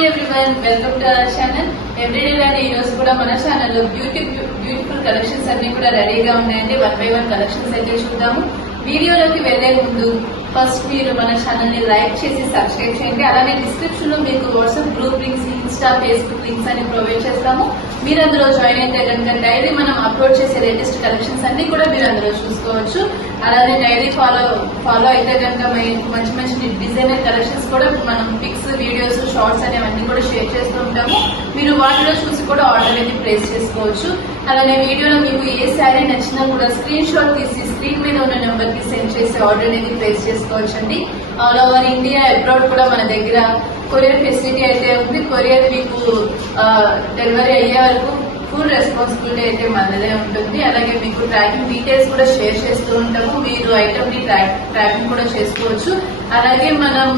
Hi everyone, welcome to our channel. Everyday లానే ఈ రోజు కూడా మన ఛానల్లో బ్యూటిఫుల్ కలెక్షన్స్ అన్ని కూడా రెడీగా ఉన్నాయండి. 1 by 1 కలెక్షన్స్ అయితే చూద్దాము. వీడియోలోకి వెళ్లే ముందు ఫస్ట్ మీరు మన ఛానల్ ని లైక్ చేసి సబ్స్క్రైబ్ చేయండి. అలానే డిస్క్రిప్షన్ లో మీకు WhatsApp group links, Insta, Facebook links అని ప్రొవైడ్ చేస్తాము. మీరు అందులో జాయిన్ అయితే కనుక డైలీ మనం అప్లోడ్ చేసే లేటెస్ట్ కలెక్షన్స్ అన్ని కూడా మీరు అందులో చూసుకోవచ్చు. అలానే డైలీ ఫాలో అయితే కనుక మంచి మంచి డిజైనర్ కలెక్షన్స్ కూడా మనం పిక్స్, వీడియోస్, షార్ట్స్ అనేవన్నీ కూడా షేర్ చేస్తూ ఉంటాము. మీరు వాటిలో చూసి కూడా ఆర్డర్ అనేది ప్లేస్ చేసుకోవచ్చు. అలానే వీడియోలో మీకు ఏ శారీ నచ్చినా కూడా స్క్రీన్ షాట్ తీసి స్క్రీన్ మీద ఉన్న నెంబర్ కి సెండ్ చేసి ఆర్డర్ అనేది ప్లేస్ చేసుకోవచ్చు అండి. ఆల్ ఓవర్ ఇండియా, అబ్రాడ్ కూడా మన దగ్గర కొరియర్ ఫెసిలిటీ అయితే ఉంది. కొరియర్ మీకు డెలివరీ అయ్యే వరకు ఫుల్ రెస్పాన్సిబిలిటీ అయితే మనదే ఉంటుంది. అలాగే మీకు ట్రాకింగ్ డీటెయిల్స్ కూడా షేర్ చేస్తూ ఉంటాము. మీరు ఐటమ్ ని ట్రాకింగ్ కూడా చేసుకోవచ్చు. అలాగే మనం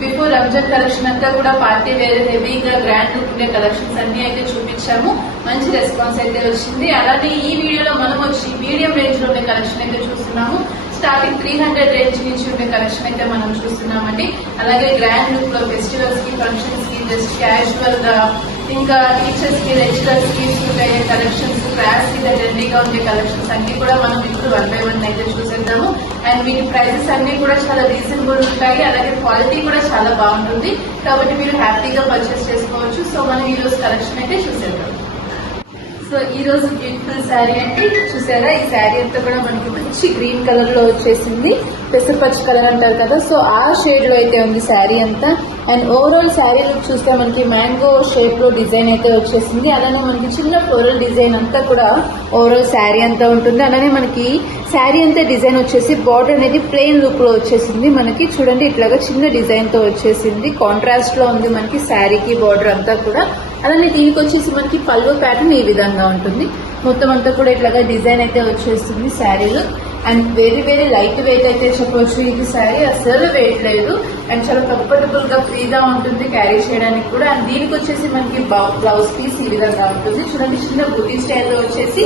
బిఫోర్ రంజాన్ కలెక్షన్ అంతా కూడా పార్టీ వేర్, హెవీగా గ్రాండ్ లుక్ ఉండే కలెక్షన్స్ అన్ని అయితే చూపించాము. మంచి రెస్పాన్స్ అయితే వచ్చింది. అలాగే ఈ వీడియోలో మనం వచ్చి మీడియం రేంజ్ లో ఉండే కలెక్షన్ అయితే చూస్తున్నాము. స్టార్టింగ్ 300 రేంజ్ నుంచి ఉండే కలెక్షన్ అయితే మనం చూస్తున్నామండి. అలాగే గ్రాండ్ లుక్ లో ఫెస్టివల్స్ కి, ఫంక్షన్స్ కి, జస్ట్ క్యాజువల్ గా, ఇంకా టీచర్స్ కి, లెక్చరర్స్ కి ఉండే కలెక్షన్స్, క్లాస్ కి ట్రెండీగా ఉండే కలెక్షన్స్ అన్ని కూడా మనం ఇప్పుడు 1 by 1 అయితే చూసేద్దాము. అండ్ వీటి ప్రైసెస్ అన్ని కూడా చాలా రీజనబుల్ ఉంటాయి. అలాగే క్వాలిటీ కూడా చాలా బాగుంటుంది. కాబట్టి మీరు హ్యాపీగా పర్చేస్ చేసుకోవచ్చు. సో మనం ఈ రోజు కలెక్షన్ అయితే చూసేద్దాం. సో ఈ రోజు బ్యూటిఫుల్ శారీ అంటే చూసారా, ఈ శారీ అంతా కూడా మనకి మంచి గ్రీన్ కలర్ లో వచ్చేసింది. పెసరపచ్చి కలర్ అంటారు కదా, సో ఆ షేడ్ లో అయితే ఉంది శారీ అంతా. అండ్ ఓవరాల్ శారీ లుక్ చూస్తే మనకి మ్యాంగో షేప్ లో డిజైన్ అయితే వచ్చేసింది. అలానే మనకి చిన్న ఫ్లోరల్ డిజైన్ అంతా కూడా ఓవరాల్ శారీ అంతా ఉంటుంది. అలానే మనకి శారీ అంతా డిజైన్ వచ్చేసి బార్డర్ అనేది ప్లెయిన్ లుక్ లో వచ్చేసింది. మనకి చూడండి ఇట్లాగా చిన్న డిజైన్ తో వచ్చేసింది. కాంట్రాస్ట్ లో ఉంది మనకి శారీకి బార్డర్ అంతా కూడా. అలానే దీనికి వచ్చేసి మనకి పల్లు ప్యాటర్న్ ఈ విధంగా ఉంటుంది. మొత్తం అంతా కూడా ఇట్లాగా డిజైన్ అయితే వచ్చేస్తుంది శారీలో. And very very light weight అయితే చెప్పవచ్చు. ఇది శారీ అసలు వెయిట్ లేదు అండ్ చాలా కంఫర్టబుల్ గా ఫ్రీగా ఉంటుంది క్యారీ చేయడానికి కూడా. అండ్ దీనికి వచ్చేసి మనకి బ్లౌజ్ పీస్ ఈ విధంగా ఉంటుంది. చూడండి చిన్న బుటీ స్టైల్లో వచ్చేసి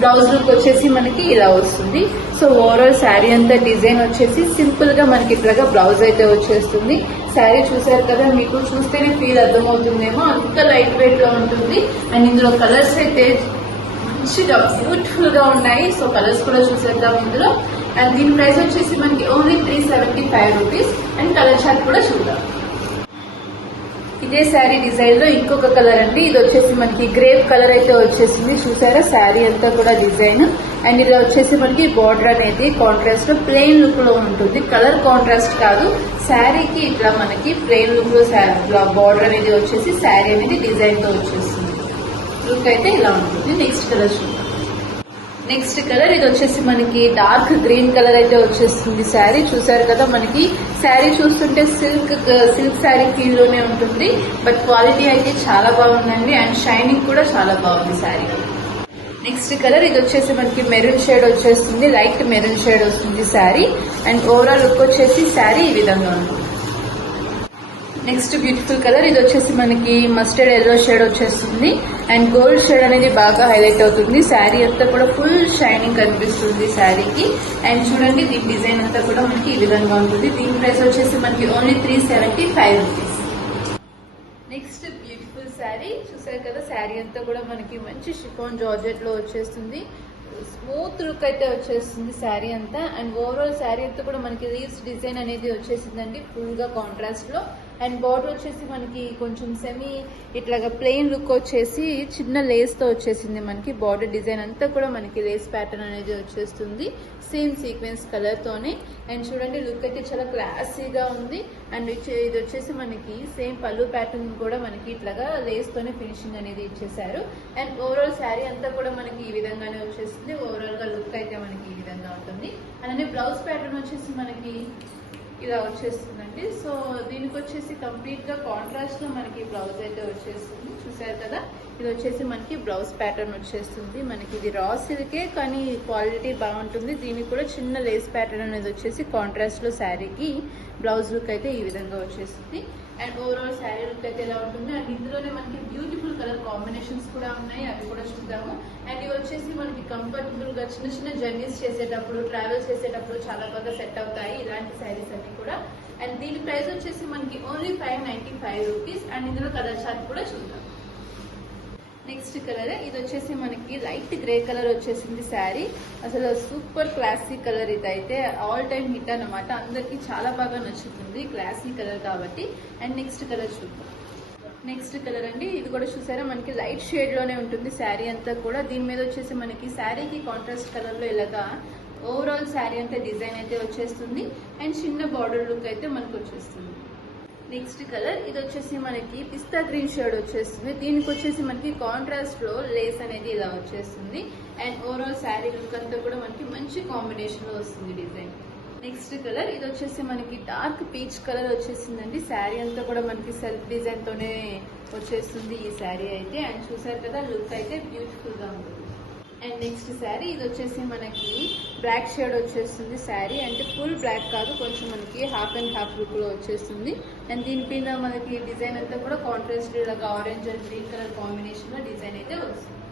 బ్లౌజ్ లుక్ వచ్చేసి మనకి ఇలా వస్తుంది. సో ఓవరాల్ శారీ అంతా డిజైన్ వచ్చేసి సింపుల్ గా మనకి ఇట్లాగా బ్లౌజ్ అయితే వచ్చేస్తుంది. శారీ చూసారు కదా, మీకు చూస్తేనే ఫీల్ అర్థమవుతుందేమో, అంత లైట్ వెయిట్ గా ఉంటుంది. అండ్ ఇందులో కలర్స్ అయితే మంచిగా బ్యూటిఫుల్ గా ఉన్నాయి. సో కలర్స్ కూడా చూసేద్దాం ఇందులో. అండ్ దీని ప్రైస్ వచ్చేసి మనకి only 375 rupees. And colour chart కూడా చూద్దాం. ఇదే శారీ డిజైన్ లో ఇంకొక కలర్ అండి. ఇది వచ్చేసి మనకి గ్రేప్ కలర్ అయితే వచ్చేసింది. చూసారా శారీ అంతా కూడా డిజైన్. అండ్ ఇలా వచ్చేసి మనకి బార్డర్ అనేది కాంట్రాస్ట్ లో ప్లెయిన్ లుక్ లో ఉంటుంది. కలర్ కాంట్రాస్ట్ కాదు, శారీకి ఇట్లా మనకి ప్లెయిన్ లుక్ లో బార్డర్ అనేది వచ్చేసి శారీ అనేది డిజైన్ తో వచ్చేస్తుంది. లుక్ అయితే ఇలా ఉంటుంది. నెక్స్ట్ కలర్ చూద్దాం. నెక్స్ట్ కలర్ ఇది వచ్చేసి మనకి డార్క్ గ్రీన్ కలర్ అయితే వచ్చేస్తుంది. శారీ చూసారు కదా, మనకి శారీ చూస్తుంటే సిల్క్ శారీ ఫీల్ లోనే ఉంటుంది. బట్ క్వాలిటీ అయితే చాలా బాగుందండి. అండ్ షైనింగ్ కూడా చాలా బాగుంది శారీ. నెక్స్ట్ కలర్ ఇది వచ్చేసి మనకి మెరూన్ షేడ్ వచ్చేస్తుంది. లైట్ మెరూన్ షేడ్ వస్తుంది శారీ. అండ్ ఓవరాల్ లుక్ వచ్చేసి శారీ ఈ విధంగా ఉంటుంది. నెక్స్ట్ బ్యూటిఫుల్ కలర్ ఇది వచ్చేసి మనకి మస్టర్డ్ ఎల్లో షేడ్ వచ్చేస్తుంది. అండ్ గోల్డ్ షేడ్ అనేది బాగా హైలైట్ అవుతుంది. శారీ అంతా కూడా ఫుల్ షైనింగ్ కనిపిస్తుంది శారీకి. అండ్ చూడండి దీని డిజైన్ అంతా కూడా మనకి ఈ విధంగా ఉంటుంది. దీని ప్రైస్ వచ్చేసి మనకి only 375 rupees. Next beautiful sari చూసారు కదా, శారీ అంతా కూడా మనకి మంచి షిఫాన్ జార్జెట్ లో వచ్చేస్తుంది. స్మూత్ లుక్ అయితే వచ్చేస్తుంది శారీ అంతా. అండ్ ఓవరాల్ శారీ అంతా కూడా మనకి లీవ్స్ డిజైన్ అనేది వచ్చేసిందండి ఫుల్ గా కాంట్రాస్ట్ లో. అండ్ బార్డర్ వచ్చేసి మనకి కొంచెం సెమీ ఇట్లాగా ప్లెయిన్ లుక్ వచ్చేసి చిన్న లేస్ తో వచ్చేసింది. మనకి బార్డర్ డిజైన్ అంతా కూడా మనకి లేస్ ప్యాటర్న్ అనేది వచ్చేస్తుంది సేమ్ సీక్వెన్స్ కలర్ తోనే. అండ్ చూడండి లుక్ అయితే చాలా క్లాసీగా ఉంది. అండ్ ఇది వచ్చేసి మనకి సేమ్ పళ్ళు ప్యాటర్న్ కూడా మనకి ఇట్లాగా లేస్ తోనే ఫినిషింగ్ అనేది ఇచ్చేసారు. అండ్ ఓవరాల్ శారీ అంతా కూడా మనకి ఈ విధంగానే వచ్చేస్తుంది. ఓవరాల్ గా లుక్ అయితే మనకి ఈ విధంగా ఉంటుంది. అలానే బ్లౌజ్ ప్యాటర్న్ వచ్చేసి మనకి ఇలా వచ్చేస్తుందండి. సో దీనికి వచ్చేసి కంప్లీట్ గా కాంట్రాస్ట్ లో మనకి బ్లౌజ్ అయితే వచ్చేస్తుంది. చూసారు కదా, ఇది వచ్చేసి మనకి బ్లౌజ్ ప్యాటర్న్ వచ్చేస్తుంది. మనకి ఇది రా సిల్కే కానీ క్వాలిటీ బాగుంటుంది. దీనికి కూడా చిన్న లేస్ ప్యాటర్న్ అనేది వచ్చేసి కాంట్రాస్ట్ లో శారీకి బ్లౌజ్ లుక్ అయితే ఈ విధంగా వచ్చేస్తుంది. అండ్ ఓవరాల్ శారీ లుక్ అయితే ఎలా ఉంటుంది. అండ్ ఇందులోనే మనకి బ్యూటిఫుల్ కలర్ కాంబినేషన్స్ కూడా ఉన్నాయి, అవి కూడా చూద్దాము. అండ్ ఇవి వచ్చేసి మనకి కంఫర్టబుల్ గా చిన్న చిన్న జర్నీస్ చేసేటప్పుడు, ట్రావెల్ చేసేటప్పుడు చాలా బాగా సెట్ అవుతాయి ఇలాంటి శారీస్ అన్ని కూడా. అండ్ దీని ప్రైస్ వచ్చేసి మనకి ఓన్లీ 595 రూపీస్. అండ్ ఇందులో కలర్ చార్ట్ కూడా చూద్దాం. నెక్స్ట్ కలర్ ఇది వచ్చేసి మనకి లైట్ గ్రే కలర్ వచ్చేసింది శారీ. అసలు సూపర్ క్లాసీ కలర్, ఇదైతే ఆల్ టైమ్ హిట్ అన్నమాట. అందరికి చాలా బాగా నచ్చుతుంది క్లాసీ కలర్ కాబట్టి. అండ్ నెక్స్ట్ కలర్ చూద్దాం. నెక్స్ట్ కలర్ అండి, ఇది కూడా చూసారా మనకి లైట్ షేడ్ లోనే ఉంటుంది శారీ అంతా కూడా. దీని మీద వచ్చేసి మనకి శారీకి కాంట్రాస్ట్ కలర్ లో ఇలాగా ఓవరాల్ శారీ అంతా డిజైన్ అయితే వచ్చేస్తుంది. అండ్ చిన్న బార్డర్ లుక్ అయితే మనకు వచ్చేస్తుంది. నెక్స్ట్ కలర్ ఇది వచ్చేసి మనకి పిస్తా గ్రీన్ షేడ్ వచ్చేస్తుంది. దీనికి వచ్చేసి మనకి కాంట్రాస్ట్ లో లేస్ అనేది ఇలా వచ్చేస్తుంది. అండ్ ఓవరాల్ శారీ లుక్ అంతా కూడా మనకి మంచి కాంబినేషన్ లో వస్తుంది డిజైన్. నెక్స్ట్ కలర్ ఇది వచ్చేసి మనకి డార్క్ పీచ్ కలర్ వచ్చేసిందండి. శారీ అంతా కూడా మనకి సెల్ఫ్ డిజైన్ తోనే వచ్చేస్తుంది ఈ శారీ అయితే. అండ్ చూసారు కదా లుక్ అయితే బ్యూటిఫుల్ గా ఉంటుంది. అండ్ నెక్స్ట్ శారీ ఇది వచ్చేసి మనకి బ్లాక్ షేడ్ వచ్చేస్తుంది శారీ. అంటే ఫుల్ బ్లాక్ కాదు, కొంచెం మనకి హాఫ్ అండ్ హాఫ్ లుక్ లో వచ్చేస్తుంది. అండ్ దీనిపైన మనకి డిజైన్ అంతా కూడా కాంట్రాస్ట్ ఇలాగా orange and green colour combination లో డిజైన్ అయితే వస్తుంది.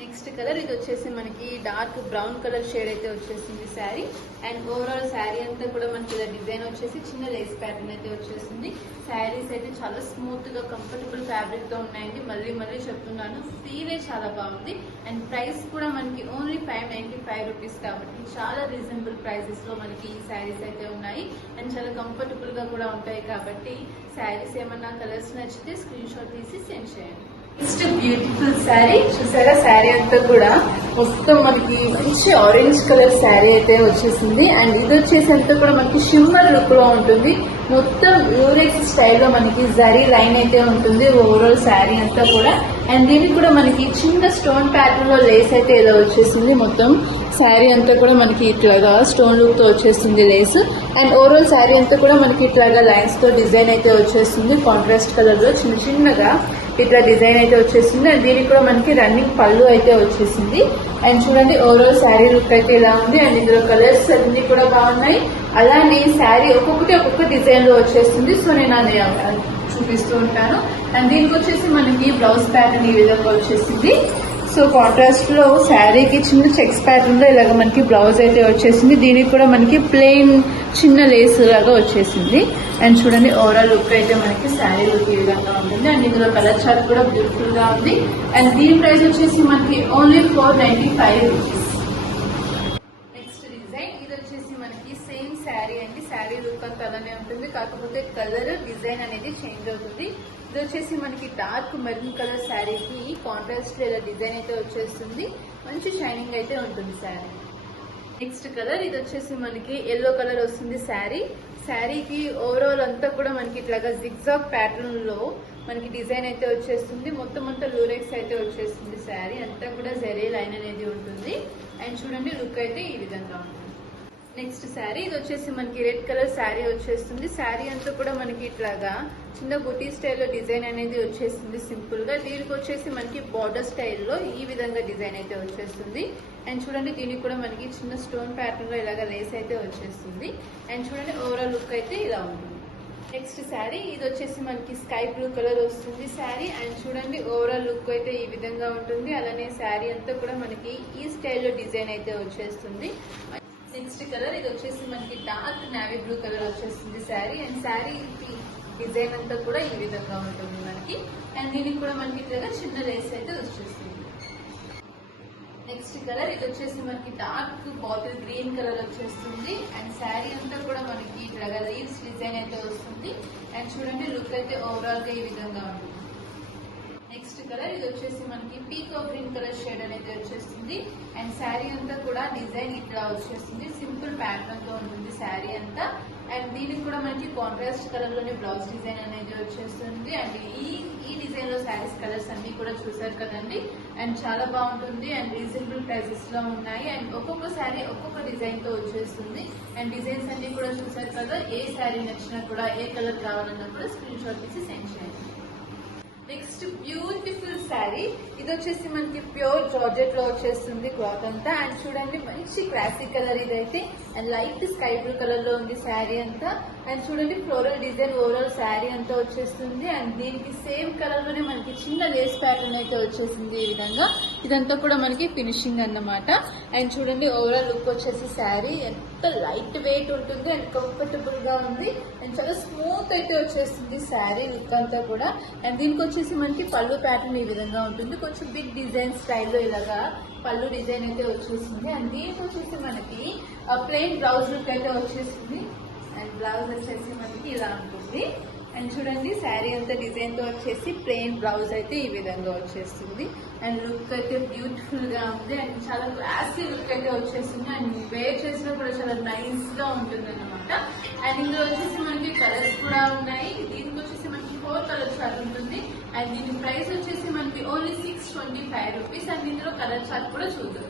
నెక్స్ట్ కలర్ ఇది వచ్చేసి మనకి డార్క్ బ్రౌన్ కలర్ షేడ్ అయితే వచ్చేసింది శారీ. అండ్ ఓవరాల్ శారీ అంతా కూడా మనకి ఇలా డిజైన్ వచ్చేసి చిన్న లేస్ ప్యాటర్న్ అయితే వచ్చేస్తుంది. శారీస్ అయితే చాలా స్మూత్ గా కంఫర్టబుల్ ఫ్యాబ్రిక్ తో ఉన్నాయండి. మళ్ళీ మళ్ళీ చెప్తున్నాను, ఫీలే చాలా బాగుంది. అండ్ ప్రైస్ కూడా మనకి ఓన్లీ 595 రూపీస్ కాబట్టి చాలా రీజనబుల్ ప్రైసెస్ లో మనకి ఈ శారీస్ అయితే ఉన్నాయి. అండ్ చాలా కంఫర్టబుల్ గా కూడా ఉంటాయి కాబట్టి శారీస్ ఏమన్నా కలర్స్ నచ్చితే స్క్రీన్ షాట్ తీసి సెండ్ చేయండి. నెక్స్ట్ బ్యూటిఫుల్ శారీ చూసారా, శారీ అంతా కూడా మొత్తం మనకి మంచి ఆరెంజ్ కలర్ శారీ అయితే వచ్చేసింది. అండ్ ఇది వచ్చేసి అంతా కూడా మనకి షిమ్మర్ లుక్ లో ఉంటుంది. మొత్తం యూరెక్స్ స్టైల్లో మనకి జరీ లైన్ అయితే ఉంటుంది ఓవరాల్ శారీ అంతా కూడా. అండ్ దీనికి కూడా మనకి చిన్న స్టోన్ ప్యాటర్న్ లో లేస్ అయితే ఇలా వచ్చేసింది. మొత్తం శారీ అంతా కూడా మనకి ఇట్లాగా స్టోన్ లుక్ తో వచ్చేస్తుంది లేస్. అండ్ ఓవరాల్ శారీ అంతా కూడా మనకి ఇట్లాగా లైన్స్ తో డిజైన్ అయితే వచ్చేస్తుంది. కాంట్రాస్ట్ కలర్ లో చిన్న చిన్నగా ఇట్లా డిజైన్ అయితే వచ్చేసింది. అండ్ దీనికి కూడా మనకి రన్నింగ్ పళ్ళు అయితే వచ్చేసింది. అండ్ చూడండి ఓవరాల్ శారీ లుక్ అయితే ఇలా ఉంది. అండ్ ఇందులో కలర్స్ అన్ని కూడా బాగున్నాయి. అలానే శారీ ఒక్కొక్కటి ఒక్కొక్క డిజైన్ లో వచ్చేస్తుంది. సో నేను అది చూపిస్తూ ఉంటాను. అండ్ దీనికి వచ్చేసి మనకి బ్లౌజ్ ప్యాటర్న్ ఈ విధంగా వచ్చేసింది. సో కాంట్రాస్ట్ లో శారీకి చిన్న చెక్స్ ప్యాటర్న్ లో ఇలాగ మనకి బ్లౌజ్ అయితే వచ్చేసింది. దీనికి కూడా మనకి ప్లెయిన్ చిన్న లేస్ లాగా వచ్చేసింది. అండ్ చూడండి ఓవరాల్ లుక్ అయితే మనకి శారీ లుక్ ఈ విధంగా ఉంటుంది. అండ్ ఇందులో కలర్ చార్ట్ కూడా బ్యూటిఫుల్ గా ఉంది. అండ్ దీని ప్రైస్ వచ్చేసి మనకి ఓన్లీ 495 రూపీస్. నెక్స్ట్ డిజైన్ ఇది వచ్చేసి మనకి సేమ్ శారీ అండి. శారీ లుక్ అంతా అలానే ఉంటుంది, కాకపోతే కలర్ డిజైన్ అనేది చేంజ్ అవుతుంది. ఇది వచ్చేసి మనకి డార్క్ మెరూన్ కలర్ శారీకి కాంట్రాస్ట్ ఇలా డిజైన్ అయితే వచ్చేస్తుంది. మంచి షైనింగ్ అయితే ఉంటుంది శారీ. నెక్స్ట్ కలర్ ఇది వచ్చేసి మనకి ఎల్లో కలర్ వస్తుంది శారీ. శారీకి ఓవరాల్ అంతా కూడా మనకి ఇట్లాగా జిగ్జాగ్ ప్యాటర్న్ లో మనకి డిజైన్ అయితే వచ్చేస్తుంది. మొత్తం అంతా లూరెక్స్ అయితే వచ్చేస్తుంది. శారీ అంతా కూడా జరీ లైన్ అనేది ఉంటుంది. అండ్ చూడండి లుక్ అయితే ఈ విధంగా ఉంటుంది. నెక్స్ట్ శారీ ఇది వచ్చేసి మనకి రెడ్ కలర్ శారీ వచ్చేస్తుంది. శారీ అంతా కూడా మనకి ఇట్లాగా చిన్న బుటీ స్టైల్లో డిజైన్ అనేది వచ్చేస్తుంది సింపుల్ గా. దీనికి వచ్చేసి మనకి బార్డర్ స్టైల్లో ఈ విధంగా డిజైన్ అయితే వచ్చేస్తుంది. అండ్ చూడండి దీనికి కూడా మనకి చిన్న స్టోన్ ప్యాటర్న్ లో ఇలాగా లేస్ అయితే వచ్చేస్తుంది. అండ్ చూడండి ఓవరాల్ లుక్ అయితే ఇలా ఉంటుంది. నెక్స్ట్ శారీ ఇది వచ్చేసి మనకి స్కై బ్లూ కలర్ వస్తుంది శారీ. అండ్ చూడండి ఓవరాల్ లుక్ అయితే ఈ విధంగా ఉంటుంది. అలానే శారీ అంతా కూడా మనకి ఈ స్టైల్లో డిజైన్ అయితే వచ్చేస్తుంది. నెక్స్ట్ కలర్ ఇది వచ్చేసి మనకి డార్క్ నేవీ బ్లూ కలర్ వచ్చేస్తుంది శారీ. అండ్ శారీ డిజైన్ అంతా కూడా ఈ విధంగా ఉంటుంది మనకి. అండ్ దీనికి కూడా మనకి ఇట్లాగా చిన్న లేస్ అయితే వచ్చేస్తుంది. నెక్స్ట్ కలర్ ఇది వచ్చేసి మనకి డార్క్ బాటిల్ గ్రీన్ కలర్ వచ్చేస్తుంది. అండ్ శారీ అంతా కూడా మనకి ఇట్లాగా లీవ్స్ డిజైన్ అయితే వస్తుంది. అండ్ చూడండి లుక్ అయితే ఓవరాల్ గా ఈ విధంగా ఉంటుంది. నెక్స్ట్ కలర్ ఇది వచ్చేసి మనకి పీకో గ్రీన్ కలర్ షేడ్ అనేది వచ్చేస్తుంది. అండ్ శారీ అంతా కూడా డిజైన్ ఇట్లా వచ్చేస్తుంది. సింపుల్ ప్యాటర్న్ తో ఉంటుంది శారీ అంతా. అండ్ దీనికి కూడా మనకి కాంట్రాస్ట్ కలర్ లోనే బ్లౌజ్ డిజైన్ అనేది వచ్చేస్తుంది. అండ్ ఈ డిజైన్ లో శారీస్ కలర్స్ అన్ని కూడా చూసారు కదండి. అండ్ చాలా బాగుంటుంది. అండ్ రీజనబుల్ ప్రైసెస్ లో ఉన్నాయి. అండ్ ఒక్కొక్క శారీ ఒక్కొక్క డిజైన్ తో వచ్చేస్తుంది. అండ్ డిజైన్స్ అన్ని కూడా చూసారు కదా. ఏ శారీ నచ్చినా కూడా ఏ కలర్ కావాలన్నా కూడా స్క్రీన్ షాట్ తీసి సెండ్ చేయండి. నెక్స్ట్ బ్యూటిఫుల్ శారీ ఇది వచ్చేసి మనకి ప్యూర్ జార్జెట్ లో వచ్చేస్తుంది క్లాత్ అంతా. అండ్ చూడండి మంచి క్లాసిక్ కలర్ ఇదైతే. And light sky blue colour లో ఉంది శారీ అంతా. అండ్ చూడండి ఫ్లోరల్ డిజైన్ ఓవరాల్ శారీ అంతా వచ్చేస్తుంది. అండ్ దీనికి సేమ్ కలర్ లోనే మనకి చిన్న లేస్ ప్యాటర్న్ అయితే వచ్చేసింది ఈ విధంగా. ఇదంతా కూడా మనకి ఫినిషింగ్ అన్నమాట. అండ్ చూడండి ఓవరాల్ లుక్ వచ్చేసి శారీ ఎంత లైట్ వెయిట్ ఉంటుంది అండ్ కంఫర్టబుల్ గా ఉంది అండ్ చాలా స్మూత్ అయితే వచ్చేస్తుంది శారీ లుక్ అంతా కూడా. అండ్ దీనికి వచ్చేసి మనకి పళ్ళు ప్యాటర్న్ ఈ విధంగా ఉంటుంది, కొంచెం బిగ్ డిజైన్ స్టైల్లో ఇలాగా పళ్ళు డిజైన్ అయితే వచ్చేసింది. అండ్ దీనికి వచ్చేసి మనకి ప్లెయిన్ బ్లౌజ్ లుక్ అయితే వచ్చేసింది అండ్ బ్లౌజ్ వచ్చేసి మనకి ఇలా ఉంటుంది. అండ్ చూడండి శారీ అంతా డిజైన్ తో వచ్చేసి ప్లెయిన్ బ్లౌజ్ అయితే ఈ విధంగా వచ్చేస్తుంది. అండ్ లుక్ అయితే బ్యూటిఫుల్ గా ఉంది అండ్ చాలా క్లాసీ లుక్ అయితే వచ్చేస్తుంది. అండ్ వేర్ చేసినా కూడా చాలా నైస్ గా ఉంటుంది అనమాట. అండ్ ఇందులో వచ్చేసి మనకి కలర్స్ కూడా ఉన్నాయి. దీనికి వచ్చేసి మనకి 4 కలర్ చార్ట్ ఉంటుంది అండ్ దీని ప్రైస్ వచ్చేసి మనకి ఓన్లీ 625 రూపీస్. అండ్ ఇందులో కలర్ చార్ట్ కూడా చూద్దాం.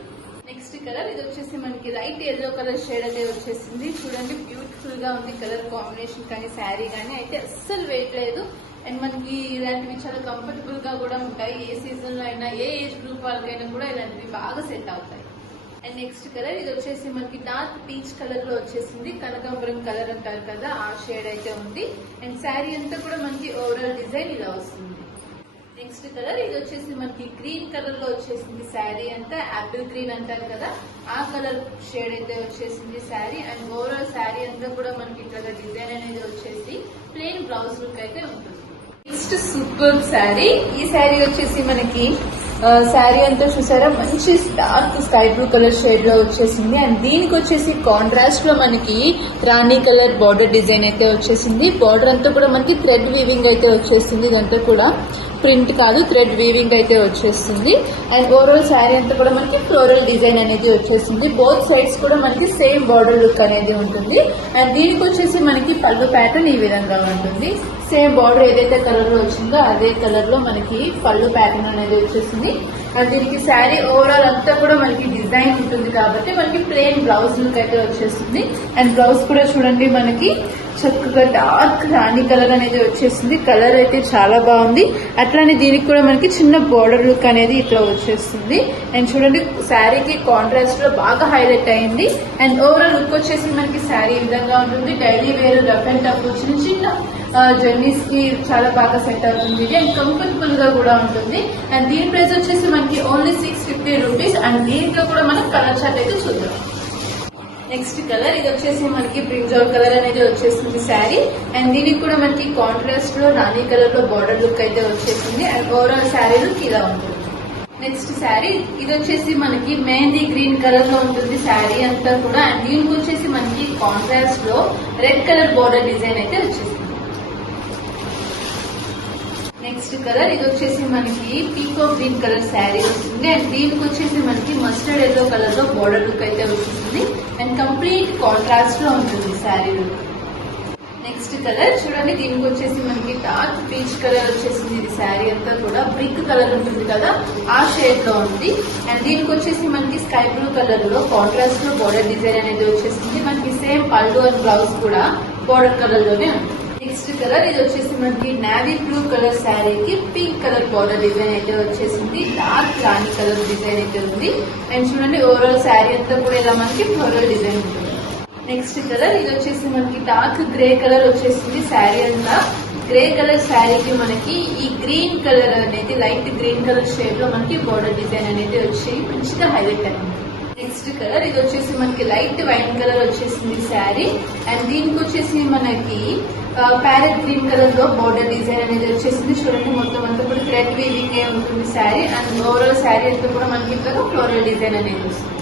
నెక్స్ట్ కలర్ ఇది వచ్చేసి మనకి లైట్ ఎల్లో కలర్ షేడ్ అయితే వచ్చేసింది. చూడండి బ్యూటిఫుల్ గా ఉంది కలర్ కాంబినేషన్ కానీ శారీ కానీ అయితే అస్సలు వెయిట్ లేదు. అండ్ మనకి ఇలాంటివి చాలా కంఫర్టబుల్ గా కూడా ఉంటాయి. ఏ సీజన్ లో అయినా ఏ ఏజ్ గ్రూప్ వాళ్ళకైనా కూడా ఇలాంటివి బాగా సెట్ అవుతాయి. అండ్ నెక్స్ట్ కలర్ ఇది వచ్చేసి మనకి డార్క్ పీచ్ కలర్ లో వచ్చేసింది, కనకాంబరం కలర్ అంటారు కదా ఆ షేడ్ అయితే ఉంది. అండ్ శారీ అంతా కూడా మనకి ఓవరాల్ డిజైన్ ఇలా వస్తుంది. నెక్స్ట్ కలర్ ఇది వచ్చేసి మనకి గ్రీన్ కలర్ లో వచ్చేసింది శారీ అంతా, యాపిల్ గ్రీన్ అంటారు కదా ఆ కలర్ షేడ్ అయితే వచ్చేసింది శారీ. అండ్ ఓవరాల్ శారీ అంతా కూడా మనకి ఇట్లా డిజైన్ అనేది వచ్చేసి ప్లెయిన్ బ్లౌజ్ లుక్ అయితే ఉంటుంది. నెక్స్ట్ సూపర్ శారీ, ఈ శారీ వచ్చేసి మనకి శారీ అంతా చూసారా మంచి dark sky blue colour shade లో వచ్చేసింది. అండ్ దీనికి వచ్చేసి కాంట్రాస్ట్ లో మనకి రాణి కలర్ బార్డర్ డిజైన్ అయితే వచ్చేసింది. బార్డర్ అంతా కూడా మనకి థ్రెడ్ వీవింగ్ అయితే వచ్చేసింది, ఇదంతా కూడా ప్రింట్ కాదు థ్రెడ్ వీవింగ్ అయితే వచ్చేస్తుంది. అండ్ ఓవరాల్ శారీ అంతా కూడా మనకి ఫ్లోరల్ డిజైన్ అనేది వచ్చేసింది. బోత్ సైడ్స్ కూడా మనకి సేమ్ బార్డర్ లుక్ అనేది ఉంటుంది. అండ్ దీనికి వచ్చేసి మనకి పళ్ళు ప్యాటర్న్ ఈ విధంగా ఉంటుంది. సేమ్ బార్డర్ ఏదైతే కలర్ లో వచ్చిందో అదే కలర్ లో మనకి పళ్ళు ప్యాటర్న్ అనేది వచ్చేసింది. అండ్ దీనికి శారీ ఓవరాల్ అంతా కూడా మనకి డిజైన్ ఉంటుంది కాబట్టి మనకి ప్లెయిన్ బ్లౌజ్ లుక్ అయితే వచ్చేస్తుంది. అండ్ బ్లౌజ్ కూడా చూడండి మనకి చక్కగా డార్క్ రాణి కలర్ అనేది వచ్చేసింది. కలర్ అయితే చాలా బాగుంది. అట్లానే దీనికి కూడా మనకి చిన్న బార్డర్ లుక్ అనేది ఇట్లా వచ్చేస్తుంది. అండ్ చూడండి శారీకి కాంట్రాస్ట్ లో బాగా హైలైట్ అయింది. అండ్ ఓవరాల్ లుక్ వచ్చేసి మనకి శారీ ఈ విధంగా ఉంటుంది. Daily wear rough and tough చిన్న చిన్న జర్నీస్ కి చాలా బాగా సెట్ అవుతుంది ఇది. అండ్ కంఫర్టబుల్ గా కూడా ఉంటుంది. అండ్ దీని ప్రైస్ వచ్చేసి మనకి ఓన్లీ 650 రూపీస్. అండ్ దీంట్లో కూడా మనం కలర్ చార్ట్ అయితే చూద్దాం. నెక్స్ట్ కలర్ ఇది వచ్చేసి మనకి బ్రింజాల్ కలర్ అనేది వచ్చేసింది శారీ. అండ్ దీనికి కూడా మనకి కాంట్రాస్ట్ లో రాణి కలర్ లో బార్డర్ లుక్ అయితే వచ్చేసింది. అండ్ ఓవరాల్ శారీ లుక్ ఇలా ఉంటుంది. నెక్స్ట్ శారీ ఇది వచ్చేసి మనకి మెహందీ గ్రీన్ కలర్ లో ఉంటుంది శారీ అంతా కూడా. అండ్ దీనికి వచ్చేసి మనకి కాంట్రాస్ట్ లో రెడ్ కలర్ బార్డర్ డిజైన్ అయితే వచ్చేసింది. నెక్స్ట్ కలర్ ఇది వచ్చేసి మనకి పీకో గ్రీన్ కలర్ శారీ వస్తుంది. అండ్ దీనికి వచ్చేసి మనకి మస్టర్డ్ ఎల్లో కలర్ లో బార్డర్ లుక్ అయితే వచ్చేసింది. అండ్ కంప్లీట్ కాంట్రాస్ట్ లో ఉంటుంది శారీ లుక్. నెక్స్ట్ కలర్ చూడండి దీనికి వచ్చేసి మనకి డార్క్ పీచ్ కలర్ వచ్చేసింది. ఇది శారీ అంతా కూడా బ్రిక్ కలర్ ఉంటుంది కదా ఆ షేడ్ లో ఉంది. అండ్ దీనికి వచ్చేసి మనకి స్కై బ్లూ కలర్ లో కాంట్రాస్ట్ లో బార్డర్ డిజైన్ అనేది వచ్చేసింది. మనకి సేమ్ పళ్ళు అండ్ బ్లౌజ్ కూడా బార్డర్ కలర్ లోనే ఉంటుంది. నెక్స్ట్ కలర్ ఇది వచ్చేసి మనకి నావీ బ్లూ కలర్ శారీకి పింక్ కలర్ బార్డర్ డిజైన్ అయితే వచ్చేసింది. డార్క్ రాణి కలర్ డిజైన్ అయితే ఉంది. అండ్ చూడండి ఓవరాల్ శారీ అంతా కూడా ఇలా మనకి ఫ్లోరల్ డిజైన్ ఉంటుంది. నెక్స్ట్ కలర్ ఇది వచ్చేసి మనకి డార్క్ గ్రే కలర్ వచ్చేసింది. శారీ అంతా గ్రే కలర్ శారీకి మనకి ఈ గ్రీన్ కలర్ అనేది లైట్ గ్రీన్ కలర్ షేడ్ లో మనకి బార్డర్ డిజైన్ అనేది వచ్చి మంచిగా హైలైట్ అయింది. నెక్స్ట్ కలర్ ఇది వచ్చేసి మనకి లైట్ వైన్ కలర్ వచ్చేసింది శారీ. అండ్ దీనికి వచ్చేసి మనకి ప్యారెట్ గ్రీన్ కలర్ లో బార్డర్ డిజైన్ అనేది వచ్చేసింది. చూడండి మొత్తం అంతా కూడా థ్రెడ్ వీవింగ్ ఏ ఉంటుంది శారీ. అండ్ ఓవరాల్ శారీ అంతా కూడా మనకి ఇక్కడ ఫ్లోరల్ డిజైన్ అనేది వస్తుంది.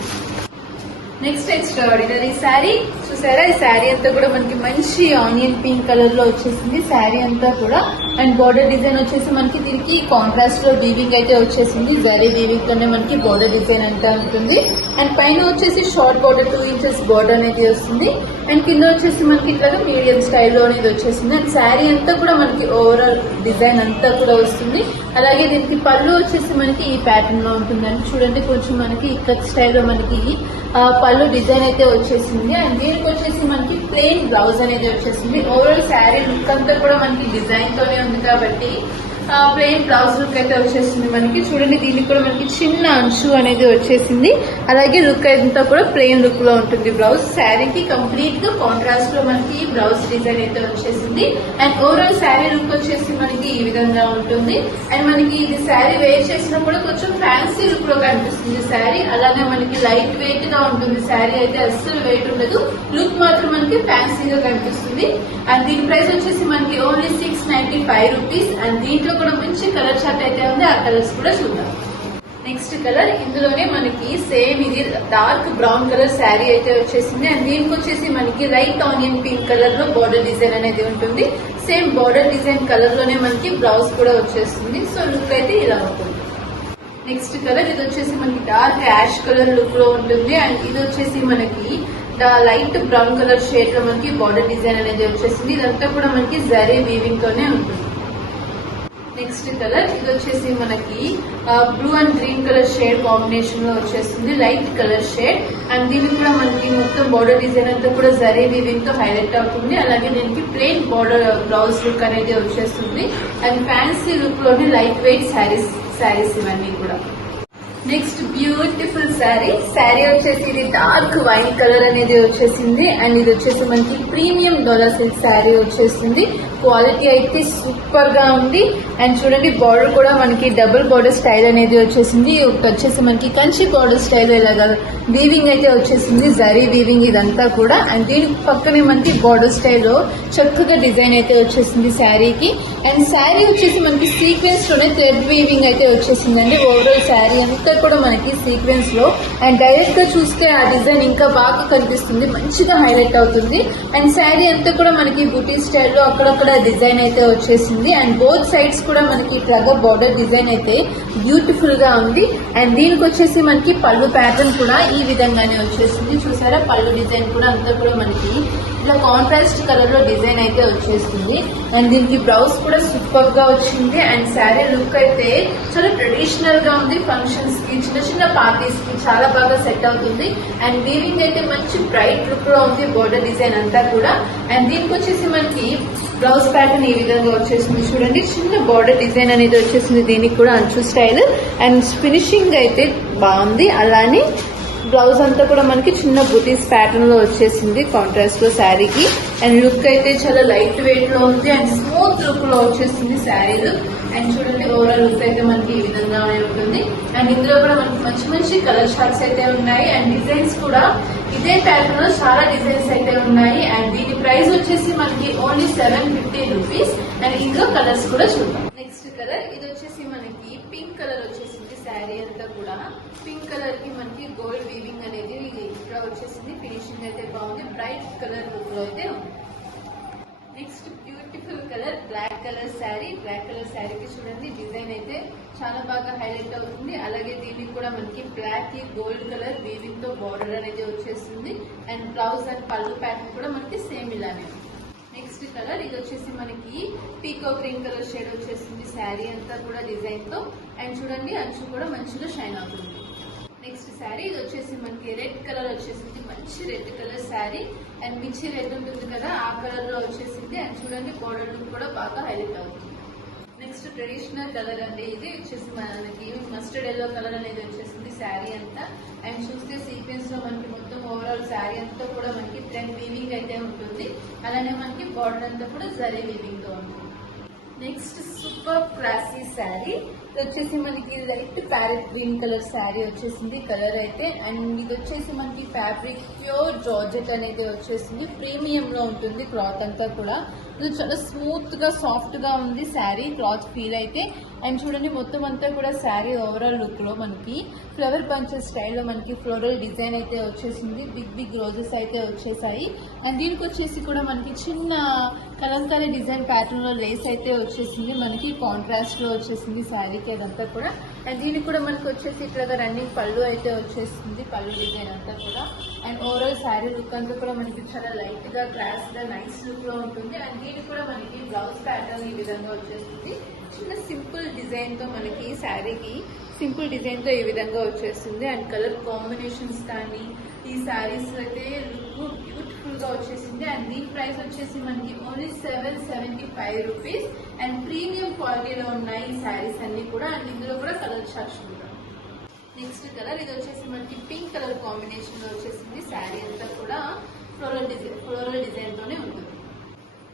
నెక్స్ట్ ఎక్స్ట్రాఆర్డినరీ శారీ చూసారా, ఈ శారీ అంతా కూడా మనకి మంచి ఆనియన్ పింక్ కలర్ లో వచ్చేసింది శారీ అంతా కూడా. అండ్ బార్డర్ డిజైన్ వచ్చేసి మనకి దీనికి కాంట్రాస్ట్ లో వీవింగ్ అయితే వచ్చేసింది. జరీ వీవింగ్ తోనే మనకి బార్డర్ డిజైన్ అంతా ఉంటుంది. అండ్ పైన వచ్చేసి షార్ట్ బార్డర్ 2 ఇంచెస్ బార్డర్ అనేది వస్తుంది. అండ్ కింద వచ్చేసి మనకి ఇట్లా మీడియం స్టైల్లో అనేది వచ్చేసింది. అండ్ శారీ అంతా కూడా మనకి ఓవరాల్ డిజైన్ అంతా కూడా వస్తుంది. అలాగే దీనికి పళ్ళు వచ్చేసి మనకి ఈ ప్యాటర్న్ లో ఉంటుందండి. చూడండి కొంచెం మనకి ఇక్కడ స్టైల్లో మనకి పళ్ళు డిజైన్ అయితే వచ్చేసింది. అండ్ దీనికి వచ్చేసి మనకి ప్లెయిన్ బ్లౌజ్ అనేది వచ్చేసింది. ఓవరాల్ శారీ లుక్ అంతా కూడా మనకి డిజైన్ తోనే ఉంది కాబట్టి ప్లెయిన్ బ్లౌజ్ లుక్ అయితే వచ్చేసింది మనకి. చూడండి దీనికి కూడా మనకి చిన్న అంచు అనేది వచ్చేసింది. అలాగే లుక్ అంతా కూడా ప్లెయిన్ లుక్ లో ఉంటుంది బ్లౌజ్. శారీకి కంప్లీట్ గా కాంట్రాస్ట్ లో మనకి బ్లౌజ్ డిజైన్ అయితే వచ్చేసింది. అండ్ ఓవరాల్ శారీ లుక్ వచ్చేసి మనకి ఈ విధంగా ఉంటుంది. అండ్ మనకి ఇది శారీ వేర్ చేసినప్పుడు కొంచెం ఫ్యాన్సీ లుక్ లో కనిపిస్తుంది శారీ. అలానే మనకి లైట్ వెయిట్ గా ఉంటుంది శారీ అయితే, అస్సలు వెయిట్ ఉండదు. లుక్ మాత్రం మనకి ఫ్యాన్సీగా కనిపిస్తుంది. అండ్ దీని ప్రైస్ వచ్చేసి మనకి ఓన్లీ 695 రూపీస్. అండ్ దీంట్లో కూడా మంచి కలర్ చార్ట్ అయితే ఉంది, ఆ కలర్స్ కూడా చూద్దాం. నెక్స్ట్ కలర్, ఇందులోనే మనకి సేమ్ ఇది డార్క్ బ్రౌన్ కలర్ శారీ అయితే వచ్చేసింది. అండ్ దీనికి వచ్చేసి మనకి లైట్ ఆనియన్ పింక్ కలర్ లో బోర్డర్ డిజైన్ అనేది ఉంటుంది. సేమ్ బోర్డర్ డిజైన్ కలర్ లోనే మనకి బ్లౌజ్ కూడా వచ్చేస్తుంది. సో లుక్ అయితే ఇలా ఉంటుంది. నెక్స్ట్ కలర్, ఇది వచ్చేసి మనకి డార్క్ యాష్ కలర్ లుక్ లో ఉంటుంది. అండ్ ఇది వచ్చేసి మనకి లైట్ బ్రౌన్ కలర్ షేడ్ లో మనకి బోర్డర్ డిజైన్ అనేది వచ్చేసింది. ఇదంతా కూడా మనకి జరీ వీవింగ్ తోనే ఉంటుంది. నెక్స్ట్ కలర్, ఇది వచ్చేసి మనకి blue and green colour shade combination లో వచ్చేస్తుంది, లైట్ కలర్ షేడ్. అండ్ దీనికి కూడా మనకి మొత్తం బోర్డర్ డిజైన్ అంతా కూడా జరీ వీవింగ్ తో హైలైట్ అవుతుంది. అలాగే దీనికి ప్లెయిన్ బోర్డర్ బ్లౌజ్ లుక్ అనేది వచ్చేస్తుంది. అండ్ ఫ్యాన్సీ లుక్ లోనే లైట్ వెయిట్ శారీస్ ఇవన్నీ కూడా. నెక్స్ట్ బ్యూటిఫుల్ శారీ వచ్చేసి ఇది డార్క్ వైట్ కలర్ అనేది వచ్చేసింది. అండ్ ఇది వచ్చేసి మనకి ప్రీమియం డోలా సిల్క్ శారీ వచ్చేసింది. క్వాలిటీ అయితే సూపర్ గా ఉంది. అండ్ చూడండి బార్డర్ కూడా మనకి డబుల్ బార్డర్ స్టైల్ అనేది వచ్చేసింది. వచ్చేసి మనకి కంచి బార్డర్ స్టైల్ ఇలాగా వీవింగ్ అయితే వచ్చేసింది, జరీ వీవింగ్ ఇదంతా కూడా. అండ్ దీని పక్కనే మనకి బార్డర్ స్టైల్లో చక్కగా డిజైన్ అయితే వచ్చేసింది శారీకి. అండ్ శారీ వచ్చేసి మనకి సీక్వెన్స్ లోనే థ్రెడ్ వీవింగ్ అయితే వచ్చేసిందండి. ఓవరాల్ శారీ అంతా కూడా మనకి సీక్వెన్స్ లో. అండ్ డైరెక్ట్ గా చూస్తే ఆ డిజైన్ ఇంకా బాగా కనిపిస్తుంది, మంచిగా హైలైట్ అవుతుంది. అండ్ శారీ అంతా కూడా మనకి బూటీ స్టైల్లో అక్కడక్కడ డిజైన్ అయితే వచ్చేసింది. అండ్ బోత్ సైడ్స్ కూడా మనకి ఇట్లాగా బార్డర్ డిజైన్ అయితే బ్యూటిఫుల్ గా ఉంది. అండ్ దీనికి వచ్చేసి మనకి పళ్ళు ప్యాటర్న్ కూడా ఈ విధంగానే వచ్చేసింది. చూసారా, పళ్ళు డిజైన్ కూడా అంతా కూడా మనకి ఇలా కాంట్రాస్ట్ కలర్ లో డిజైన్ అయితే వచ్చేస్తుంది. అండ్ దీనికి బ్లౌజ్ కూడా సూపర్ గా వచ్చింది. అండ్ శారీ లుక్ అయితే చాలా ట్రెడిషనల్ గా ఉంది. ఫంక్షన్స్ కి, చిన్న చిన్న పార్టీస్ కి చాలా బాగా సెట్ అవుతుంది. అండ్ వీవింగ్ అయితే మంచి బ్రైట్ లుక్ లో ఉంది బోర్డర్ డిజైన్ అంతా కూడా. అండ్ దీనికి వచ్చేసి మనకి బ్లౌజ్ ప్యాటర్న్ ఈ విధంగా వచ్చేసింది. చూడండి, చిన్న బార్డర్ డిజైన్ అనేది వచ్చేసింది. దీనికి కూడా అంచు స్టైల్. అండ్ ఫినిషింగ్ అయితే బాగుంది. అలానే బ్లౌజ్ అంతా కూడా మనకి చిన్న బుటీస్ ప్యాటర్న్ లో వచ్చేసింది కాంట్రాస్ట్ లో శారీకి. అండ్ లుక్ అయితే చాలా లైట్ వెయిట్ లో ఉంది. అండ్ స్మూత్ లుక్ లో వచ్చేసింది శారీ లుక్. అండ్ చూడండి, ఓవరాల్ లుక్ అయితే మనకి ఈ విధంగానే ఉంటుంది. అండ్ ఇందులో కూడా మనకి మంచి మంచి కలర్ షార్ట్స్ అయితే ఉన్నాయి. అండ్ డిజైన్స్ కూడా ఇదే ప్యాటర్న్ లో చాలా డిజైన్స్ అయితే ఉన్నాయి. అండ్ దీని ప్రైస్ వచ్చేసి మనకి ఓన్లీ 750 రూపీస్. అండ్ ఇందులో కలర్స్ కూడా చూద్దాం. నెక్స్ట్ కలర్, ఇది వచ్చేసి మనకి పింక్ కలర్ వచ్చేసింది. శారీ అంతా కూడా పింక్ కలర్ కి మనకి గోల్డ్ వీవింగ్ అనేది ఇక్కడ వచ్చేసింది. ఫినిషింగ్ అయితే బాగుంది, బ్రైట్ కలర్ లుక్ లో అయితే ఉంది. Next beautiful colour, black colour శారీకి చూడండి డిజైన్ అయితే చాలా బాగా హైలైట్ అవుతుంది. అలాగే దీనికి కూడా మనకి బ్లాక్ కి గోల్డ్ కలర్ వీవింగ్ తో బార్డర్ అనేది వచ్చేస్తుంది. అండ్ బ్లౌజ్ అండ్ పళ్ళు ప్యాటర్న్ కూడా మనకి సేమ్ ఇలానే ఉంది. నెక్స్ట్ కలర్, ఇది వచ్చేసి మనకి పీకో గ్రీన్ కలర్ షేడ్ వచ్చేసింది శారీ అంతా కూడా డిజైన్ తో. అండ్ చూడండి, అంచు కూడా మంచిగా షైన్ అవుతుంది. నెక్స్ట్ శారీ, ఇది వచ్చేసి మనకి రెడ్ కలర్ వచ్చేసింది. మంచి రెడ్ కలర్ శారీ. అండ్ మిర్చి రెడ్ ఉంటుంది కదా, ఆ కలర్ లో వచ్చేసింది. అండ్ చూడండి, బోర్డర్ లుక్ కూడా బాగా హైలైట్ అవుతుంది. నెక్స్ట్ ట్రెడిషనల్ కలర్ అండి, ఇది వచ్చేసి మనకి మస్టర్డ్ ఎల్లో కలర్ అనేది వచ్చేసింది శారీ అంతా. అండ్ చూస్తే సీక్వెన్స్ లో మనకి మొత్తం ఓవరాల్ శారీ అంతా కూడా మనకి థ్రెడ్ వీవింగ్ అయితే ఉంటుంది. అలానే మనకి బార్డర్ అంతా కూడా జరీ వీవింగ్ తో ఉంటుంది. నెక్స్ట్ సూపర్ క్లాసీ శారీ, ఇది వచ్చేసి మనకి light parrot green colour sari వచ్చేసింది కలర్ అయితే. అండ్ ఇది వచ్చేసి మనకి ఫ్యాబ్రిక్ ప్యూర్ జార్జెట్ అనేది వచ్చేసింది. ప్రీమియం లో ఉంటుంది క్లాత్ అంతా కూడా. ఇది చాలా స్మూత్ గా సాఫ్ట్ గా ఉంది శారీ క్లాత్ ఫీల్ అయితే. అండ్ చూడండి, మొత్తం అంతా కూడా శారీ ఓవరాల్ లుక్ లో మనకి ఫ్లవర్ బంచెస్ స్టైల్లో మనకి ఫ్లోరల్ డిజైన్ అయితే వచ్చేసింది. బిగ్ బిగ్ రోజెస్ అయితే వచ్చేసాయి. అండ్ దీనికి వచ్చేసి కూడా మనకి చిన్న కలంకారీ డిజైన్ ప్యాటర్న్ లో లేస్ అయితే వచ్చేసింది. మనకి కాంట్రాస్ట్ లో వచ్చేసింది శారీకి అదంతా కూడా. అండ్ దీనికి కూడా మనకి వచ్చేసి ఇట్లాగా రన్నింగ్ పళ్ళు అయితే వచ్చేసింది, పళ్ళు డిజైన్ అంతా కూడా. అండ్ ఓవరాల్ శారీ లుక్ అంతా కూడా మనకి చాలా లైట్ గా క్లాస్ గా నైస్ లుక్ లో ఉంటుంది. అండ్ దీనికి కూడా మనకి బ్లౌజ్ ప్యాటర్న్ ఈ విధంగా వచ్చేస్తుంది. చిన్న సింపుల్ డిజైన్ తో మనకి శారీకి సింపుల్ డిజైన్ తో ఈ విధంగా వచ్చేస్తుంది. అండ్ కలర్ కాంబినేషన్స్ కానీ ఈ శారీస్ అయితే లుక్ బ్యూటిఫుల్ గా వచ్చేసింది. అండ్ దీని ప్రైస్ వచ్చేసి మనకి ఓన్లీ 775 రూపీస్. అండ్ ప్రీమియం క్వాలిటీలో ఉన్నాయి ఈ శారీస్ అన్ని కూడా. అండ్ ఇందులో కూడా కలర్ చార్ట్స్ ఉంటాయి. నెక్స్ట్ కలర్ ఇది వచ్చేసి మనకి పింక్ కలర్ కాంబినేషన్ లో వచ్చేసింది. శారీ అంతా కూడా ఫ్లోరల్ డిజైన్ తోనే ఉంటుంది.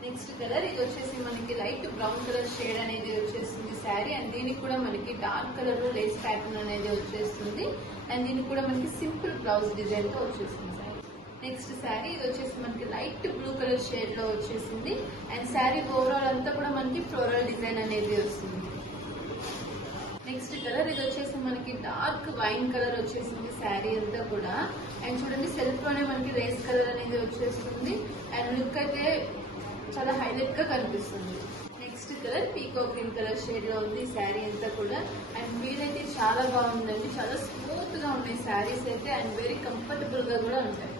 నెక్స్ట్ కలర్ ఇది వచ్చేసి మనకి లైట్ బ్రౌన్ కలర్ షేడ్ అనేది వచ్చేస్తుంది శారీ. అండ్ దీనికి కూడా మనకి డార్క్ కలర్ లో లేస్ ప్యాటర్న్ అనేది వచ్చేస్తుంది. అండ్ దీనికి కూడా మనకి సింపుల్ బ్లౌజ్ డిజైన్ తో వచ్చేస్తుంది శారీ. నెక్స్ట్ శారీ ఇది వచ్చేసి మనకి లైట్ బ్లూ కలర్ షేడ్ లో వచ్చేసింది. అండ్ శారీ ఓవరాల్ అంతా కూడా మనకి ఫ్లోరల్ డిజైన్ అనేది వస్తుంది. నెక్స్ట్ కలర్ ఇది వచ్చేసి మనకి డార్క్ వైన్ కలర్ వచ్చేసింది శారీ అంతా కూడా. అండ్ చూడండి సెల్ఫ్ లోనే మనకి రేస్ కలర్ అనేది వచ్చేస్తుంది. అండ్ లుక్ అయితే చాలా హైలైట్ గా కనిపిస్తుంది. Next colour peacock green colour shade లో ఉంది శారీ అంతా కూడా. అండ్ ఫీల్ అయితే చాలా బాగుందండి. చాలా స్మూత్ గా ఉన్నాయి శారీస్ అయితే. అండ్ వెరీ కంఫర్టబుల్ గా కూడా ఉంటాయి.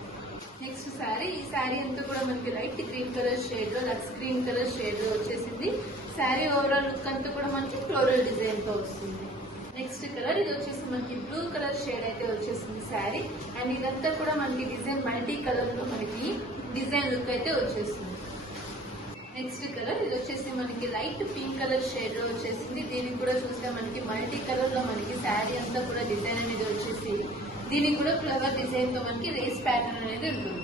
నెక్స్ట్ శారీ ఈ శారీ అంతా కూడా మనకి లైట్ గ్రీన్ కలర్ షేడ్ లో లక్స్ గ్రీన్ కలర్ షేడ్ లో వచ్చేసింది. శారీ ఓవరాల్ లుక్ అంతా కూడా మనకి ఫ్లోరల్ డిజైన్ తో వస్తుంది. నెక్స్ట్ కలర్ ఇది వచ్చేసి మనకి బ్లూ కలర్ షేడ్ అయితే వచ్చేసింది శారీ. అండ్ ఇదంతా కూడా మనకి డిజైన్ మల్టీ కలర్ లో మనకి డిజైన్ లుక్ అయితే వచ్చేస్తుంది. నెక్స్ట్ కలర్ ఇది వచ్చేసి మనకి లైట్ పింక్ కలర్ షేడ్ లో వచ్చేసింది. దీనికి కూడా చూస్తే మనకి మల్టీ కలర్ లో మనకి శారీ అంతా కూడా డిజైన్ అనేది వచ్చేసి దీనికి కూడా ఫ్లవర్ డిజైన్ తో మనకి రేస్ ప్యాటర్న్ అనేది ఉంటుంది.